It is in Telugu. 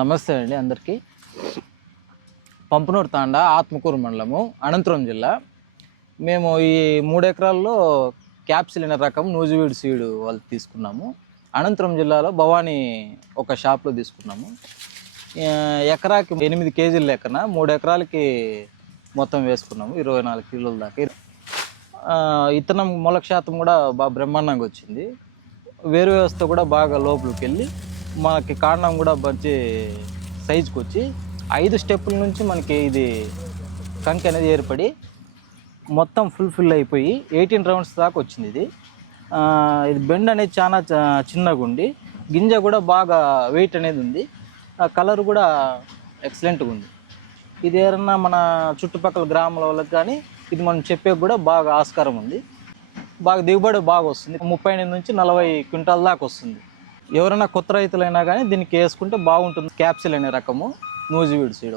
నమస్తే అండి అందరికీ. పంపనూరు తాండా, ఆత్మకూరు మండలము, అనంతపురం జిల్లా. మేము ఈ 3 ఎకరాల్లో క్యాప్సిల్ అనే రకం నూజివీడు సీడ్ వాళ్ళు తీసుకున్నాము. అనంతపురం జిల్లాలో భవానీ ఒక షాప్లో తీసుకున్నాము. ఎకరాకి 8 కేజీల లెక్కన 3 ఎకరాలకి మొత్తం వేసుకున్నాము. 24 కిలోల దాకా. ఇత్తనం మొలక శాతం కూడా బాగా బ్రహ్మాండంగా వచ్చింది. వేరు వ్యవస్థ కూడా బాగా లోపలికి వెళ్ళి మనకి కాండం కూడా మంచి సైజుకి వచ్చి 5 స్టెప్పుల నుంచి మనకి ఇది కంకి అనేది ఏర్పడి మొత్తం ఫుల్ అయిపోయి 18 రౌండ్స్ దాకా వచ్చింది. ఇది బెండ్ అనేది చాలా చిన్నగా ఉండి గింజ కూడా బాగా వెయిట్ అనేది ఉంది. కలర్ కూడా ఎక్సలెంట్గా ఉంది. ఇది ఏమన్నా మన చుట్టుపక్కల గ్రామాల వాళ్ళకి కానీ ఇది మనం చెప్పే కూడా బాగా ఆస్కారం ఉంది. బాగా దిగుబడి బాగా వస్తుంది. 38 నుంచి 40 క్వింటాల దాకా వస్తుంది. ఎవరైనా కొత్త రైతులైనా కానీ దీనికి వేసుకుంటే బాగుంటుంది. క్యాప్సిల్ అనే రకము నూజివీడు సీడ్.